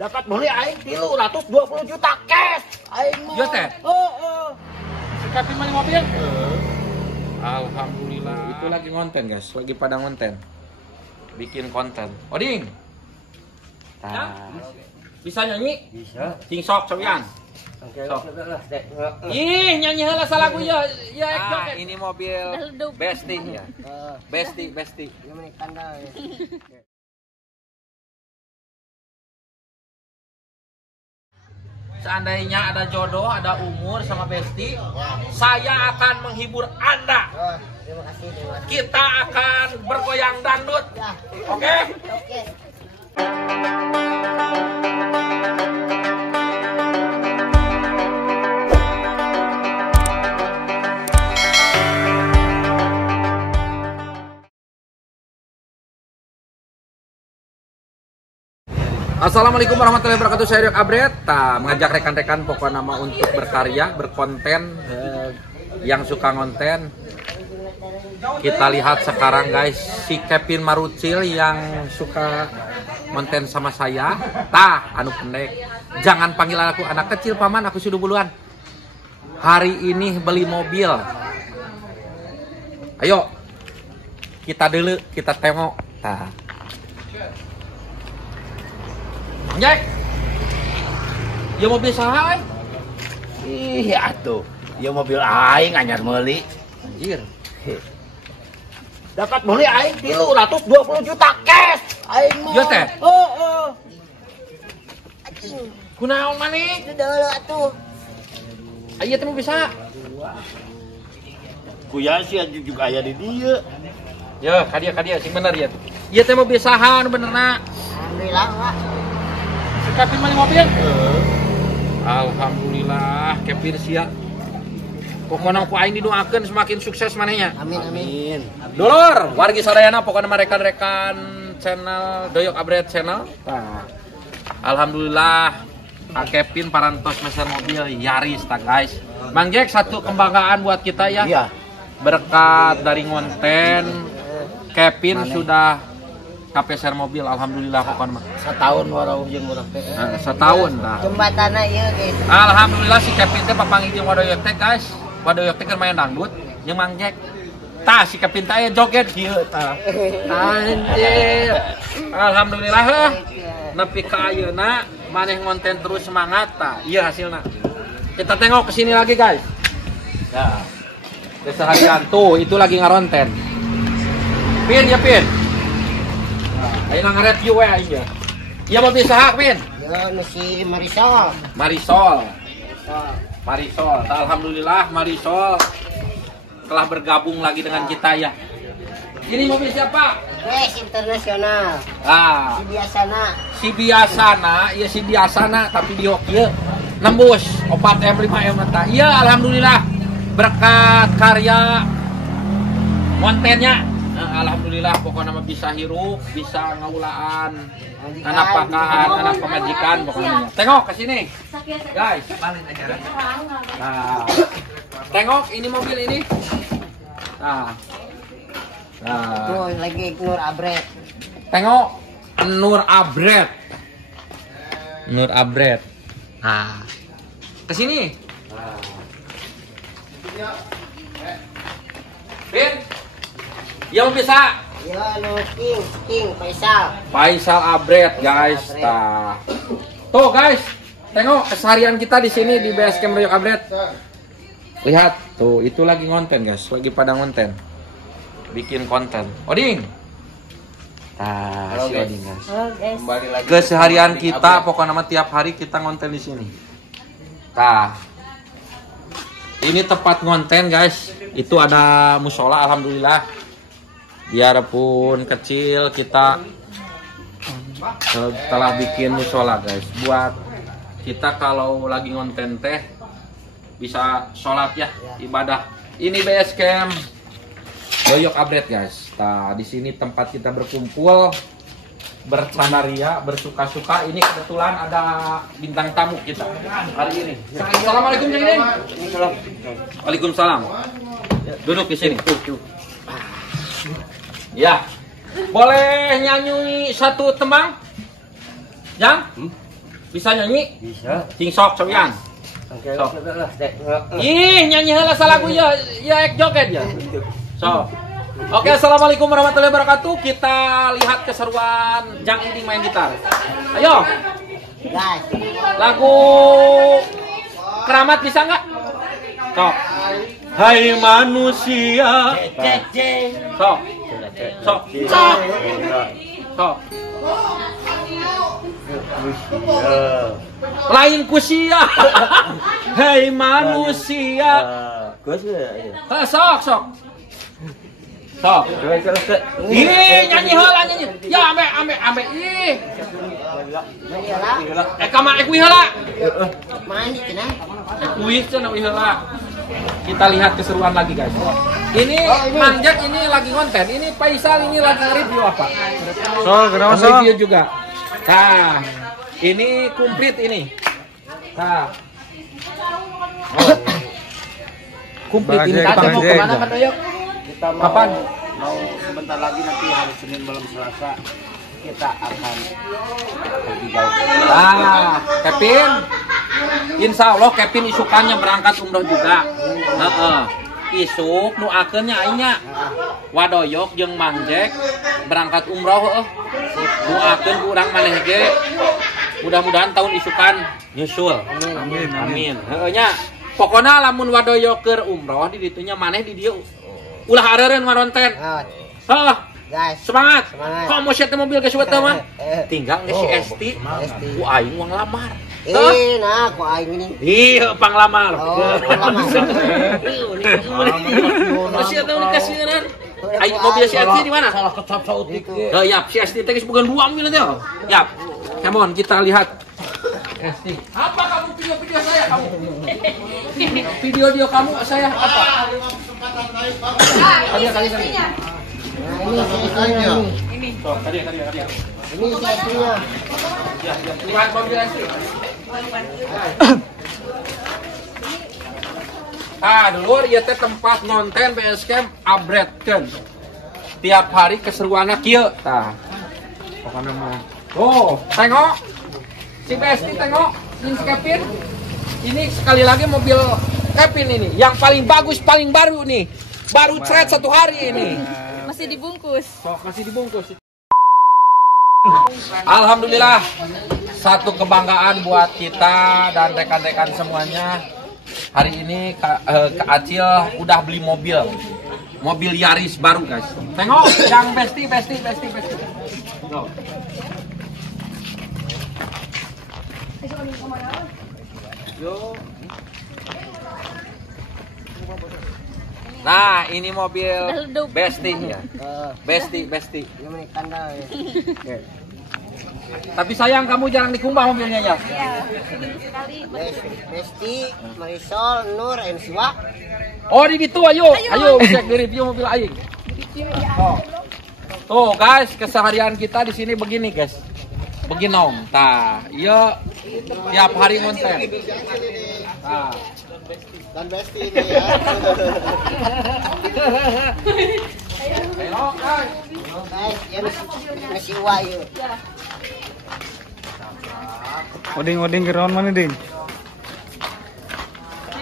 dapat beli aing 320 juta cash. Aing mah. Yo teh. Heeh. Sikapin mah mobil. Alhamdulillah. Itu lagi konten guys, lagi pada konten. Bikin konten. Oding. Bisa nyanyi? Bisa. Cing sok cobian. Sok. Ih, nyanyi heula salagu ya. Ya, ini mobil Besti ya. Besti. Seandainya ada jodoh, ada umur sama Besti, saya akan menghibur Anda. Terima kasih. Kita akan bergoyang dangdut. Oke? Oke. Assalamualaikum warahmatullahi wabarakatuh. Saya Riok Abret, mengajak rekan-rekan pokok nama untuk berkarya, berkonten, yang suka ngonten. Kita lihat sekarang guys, si Kevin Marucil yang suka ngonten sama saya. Anu pendek, jangan panggil aku anak kecil paman, aku sudah duluan. Hari ini beli mobil. Ayo, kita dulu, kita tengok. Jack, ya mobil saha? Ih, atuh. Ya mobil aing anyar meuli. Anjir. Dapat beli aing 320 juta cash. Aing mah. Yo teh. Heeh. Kunaon maneh? Itu deuleu atuh. Aya teh bisa. Kuya sih juga aya di dieu. Ya, kadia sing bener ya. Ieu teh mobil saha nu benerna? Alhamdulillah, Pak. Kevin mah mobil? Alhamdulillah, Kevin sia. Pokoknya ku aing didoakeun semakin sukses manehnya. Amin. Dulur, wargi sadayana pokoknya rekan-rekan channel Doyok Abret channel. Alhamdulillah, Pak Kevin parantos meser mobil Yaris guys. Mang Jack, satu kebanggaan buat kita ya. Iya. Berkat dari ngonten, Kevin sudah KPSR mobil, alhamdulillah pokoknya mah. Setahun warau jeung urang teh. Setahun dah. Jembatanna ieu gitu. Alhamdulillah si Kevin teh papanggih jeung Wadoyok teh guys. Wadoyok teh keur main dangdut jeung Mang Jack. Tah si Kevin teh joget kieu tah. Anjir. Alhamdulillah heuh. Nepi ka ayeuna maneh ngonten terus semangat tah. Ieu hasilna. Kita tengok ke sini lagi guys. Ya. Keseharian tuh itu lagi ngaronten. Pin ya Pin. Ayo nge-review ya aja. Iya mobil saha, Pin? Ya, si Marisol. Marisol. Alhamdulillah Marisol telah bergabung lagi dengan kita ya. Ini mobil siapa? Wes internasional. Si Si biasana tapi di hokieu nembus 4M 5M eta. Iya alhamdulillah berkat karya kontennya. Alhamdulillah pokoknya mah bisa hirup, bisa ngaulaan, anak pakaan, anak pemajikan pokoknya. Tengok ke sini. Guys, balik aja. Nah. Tengok ini mobil ini. Nah. Tuh lagi Nur Abret. Tengok Nur Abret. Nah. Ke sini. Bin. Ya bisa. Ya, King Faisal Abret guys. Tuh guys, tengok keseharian kita di sini di base camp Doyok Abret. Lihat tuh, itu lagi ngonten guys, lagi pada ngonten. Bikin konten. Oding. Si Oding guys. Kembali lagi. Keseharian kita pokoknya mah tiap hari kita ngonten di sini. Ini tempat ngonten guys. Itu ada musola alhamdulillah. Biarpun kecil kita telah bikin musola guys. Buat kita kalau lagi ngonten teh bisa sholat ya, ibadah. Ini base camp Doyok Abret guys. Di sini tempat kita berkumpul, bercandaria, bersuka-suka. Ini kebetulan ada bintang tamu kita hari ini. Assalamualaikum Jeng Ding. Waalaikumsalam. Duduk di sini. Ya, boleh nyanyi satu tembang? Jang? Bisa nyanyi? Bisa. Sing sok cobian. Sok. Ih, nyanyi heula salagu ya ek joget ya. So. Oke, assalamualaikum warahmatullahi wabarakatuh. Kita lihat keseruan Jang Iding main gitar. Ayo. Guys, Lagu Keramat bisa nggak? Sok. Hai manusia. Sok. Sok. Sok. Sok. Lain kusia. Hai manusia. Sok, sok. Sok. Ih, nyanyi heula nyanyi. Ya ame. Ih. Kama ekuih heula. main di sana. Ekuih cenah wi heula. Kita lihat keseruan lagi guys. Ini Mang Jack ini lagi konten. Ini Faisal ini lagi review apa? Review juga. Nah, ini komplit ini. Nah. Komplit ini. Kita mau kemana Pak Doyok? Kita mau, Kapan? mau sebentar lagi nanti hari Senin malam Selasa kita akan pergi jauh. Ah, Kevin. Insya Allah Kevin isukannya berangkat umroh juga. Isuk nu akeunnya aingnya. Wadoyok jeung Mang Jack berangkat umroh heuh. Nu akeun urang maneh ge. Mudah-mudahan tahun isukan nyusul. Amin. Heuh nya. Pokona lamun Wadoyok keur umroh di ditunya maneh di dieu. Ulah areureun maronten. Heuh. Guys, Semangat. Semangat. Kok mau siat mobil geus weteu mah? Tinggal geus si Esti. Ku aing uang lamar. nah aku aing ini. Iya, panglamar. Panglamar. Masih ada unikasian. Ayo mobil si Esti di mana? Salah kecap sautik. Oh, yap, si Esti teh bukan 2 mobil nanti. Yap. Come on, kita lihat. Esti. Apa kamu video-video saya kamu? Video kamu saya apa? Kali. Ini Tuh, tadi. Ini satunya. Ya, lihat mobil Esti. Dulur ieu teh tempat nonton PSCam upgrade-keun. Tiap hari keseruanna kieu. Tah. Pokona mah. Oh, tengok. Si Besti tengok, ini si Kevin. Ini sekali lagi mobil Kevin ini yang paling bagus, paling baru nih. Baru thread 1 hari ini. Masih dibungkus. Sok masih dibungkus. Alhamdulillah, satu kebanggaan buat kita dan rekan-rekan semuanya. Hari ini Kak Acil udah beli mobil Yaris baru guys. Tengok yang Besti. Tuh. Yo. Nah, ini mobil Besti ya. Besti. Ini kandang ya. Tapi sayang kamu jarang dikumbah mobilnya ya. Iya, seminggu sekali. Besti, Marisol, Nur, Siwa. Oh, di gitu ayo cek di review mobil aing. Oh. Tuh guys, keseharian kita di sini begini guys. Beginong. Tah, iya tiap hari konten. Tah. Dan Besti ini ya. Ayo guys. Guys, ya masih wayu. Oding keron mana ding?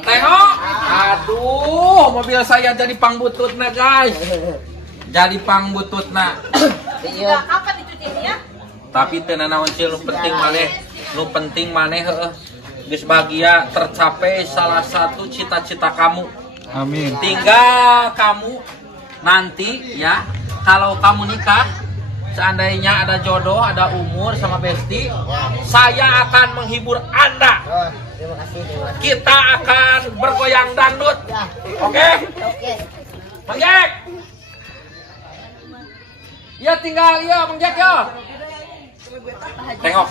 Tengok. Aduh, mobil saya jadi pangbututna guys. Jadi pangbututna. Iya. Kapan dicucinya? Tapi teu naon sih nu penting maneh heueuh. Geus bahagia tercapai salah satu cita-cita kamu. Amin. Tinggal kamu nanti ya, kalau kamu nikah, seandainya ada jodoh, ada umur sama Besti, saya akan menghibur Anda. Terima kasih. Kita akan bergoyang dangdut. Oke? Oke. Mang Jack. Ya tinggal ya Mang Jack ya. Tengok.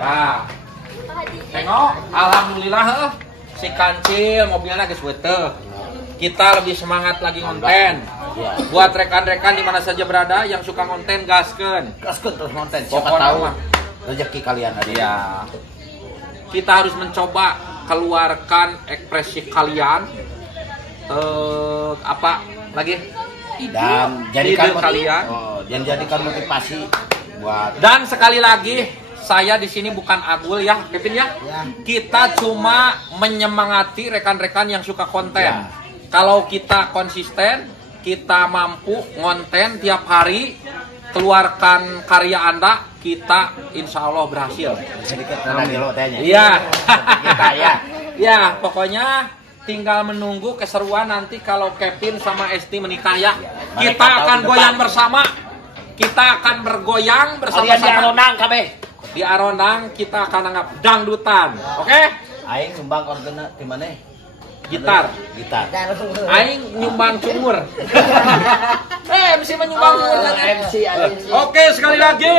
Nah. Tengok, alhamdulillah si Kancil mobilnya geus weteuh. Kita lebih semangat lagi konten. Buat rekan-rekan di mana saja berada yang suka konten gaskeun. Gaskeun terus nonton. Siapa Pokoknya tahu mah. rezeki kalian ada. Ya. Kita harus mencoba keluarkan ekspresi kalian. Apa lagi? dan jadikan ide kalian. dan jadikan motivasi buat. Dan sekali lagi, saya di sini bukan Agul ya, Kevin ya. Kita cuma menyemangati rekan-rekan yang suka konten. Ya. Kalau kita konsisten, kita mampu ngonten tiap hari, keluarkan karya Anda, kita insya Allah berhasil. Sedikit rada gelo tanya. Iya. Kita ya. Ya, pokoknya tinggal menunggu keseruan nanti kalau Kevin sama Esti menikah ya. Mereka Kita akan tahun depan. goyang bersama. Kita akan bergoyang Kalian di bersama-sama. Arondang kabeh. Di Arondang kita akan anggap dangdutan. Oke? Aing nyumbang organa di mana? Gitar. Gitar. Aing nyumbang cungur. MC menyumbang cungur lagi. MC. Oke, sekali lagi.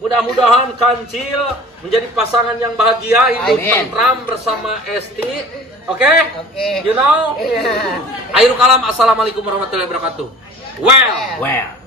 Mudah-mudahan Kancil menjadi pasangan yang bahagia, hidup Amin. tentram bersama Esti. Oke? Oke. You know? Akhirul kalam. Assalamualaikum warahmatullahi wabarakatuh. Well. Well.